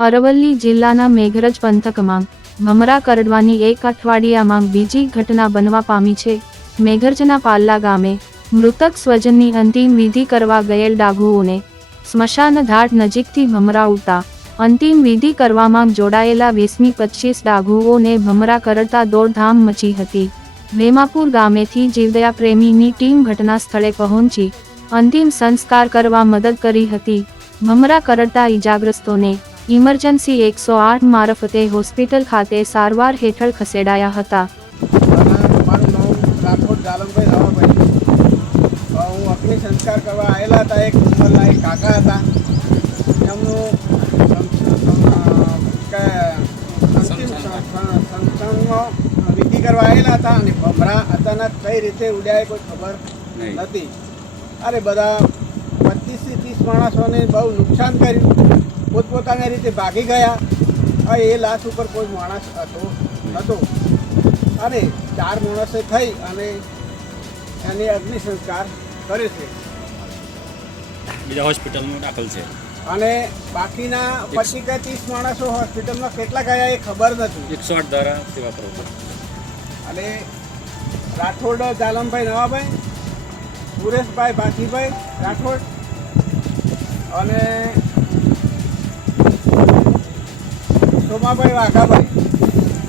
અરવલ્લી જિલ્લાના મેઘરજ પંથકમાં ભમરા કરડવાની એક અઠવાડિયામાં બીજી ઘટના બનવા પામી છે. મેઘરજના પાલ્લા ગામે મૃતક સ્વજનની અંતિમ વિધિ કરવા ગયેલ ડાઘુઓને સ્મશાન ઘાટ નજીકથી ભમરાવતા અંતિમ વિધિ કરવામાં જોડાયેલા વીસમી પચીસ ડાઘુઓને ભમરા કરડતા દોડધામ મચી હતી. વેમાપુર ગામેથી જીવદયા પ્રેમીની ટીમ ઘટના સ્થળે પહોંચી અંતિમ સંસ્કાર કરવા મદદ કરી હતી. ભમરા કરડતા ઈજાગ્રસ્તોને ઇમરજન્સી એકસો આઠ મારફતે હોસ્પિટલ ખાતે સારવાર હેઠળ ખસેડાયા હતા. અને મારું નામ રાઠોડ જાલમભાઈ રાવાભાઈ હું અગ્નિ સંસ્કાર કરવા આવેલા હતા. એક ઉંમરના એક કાકા હતા. એમનું વિધિ કરવા આવેલા હતા અને ભમરા અચાનક કઈ રીતે ઉડ્યા કોઈ ખબર નહીં. નથી. અરે બધા પચીસથી ત્રીસ માણસોને બહુ નુકસાન કર્યું. પોતપોતાની રીતે ભાગી ગયા. એ લાશ ઉપર કોઈ માણસ હતો નહોતો અને ચાર માણસે થઈ અને એને અગ્નિ સંસ્કાર કરે છે. બીજા હોસ્પિટલમાં દાખલ છે. અને બાકીના પચીસ કે ત્રીસ માણસો હોસ્પિટલમાં કેટલા ગયા એ ખબર નથી. એકસો આઠ દ્વારા સેવા કરો અને રાઠોડ જાલમભાઈ નવાભાઈ સુરેશભાઈ ભાથીભાઈ રાઠોડ અને સોમાભાઈ વાઘાભાઈ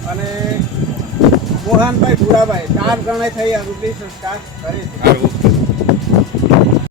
અને મોહનભાઈ ભૂરાભાઈ ચાર ગણે થઈ આ રૂપી સંસ્કાર કરે છે.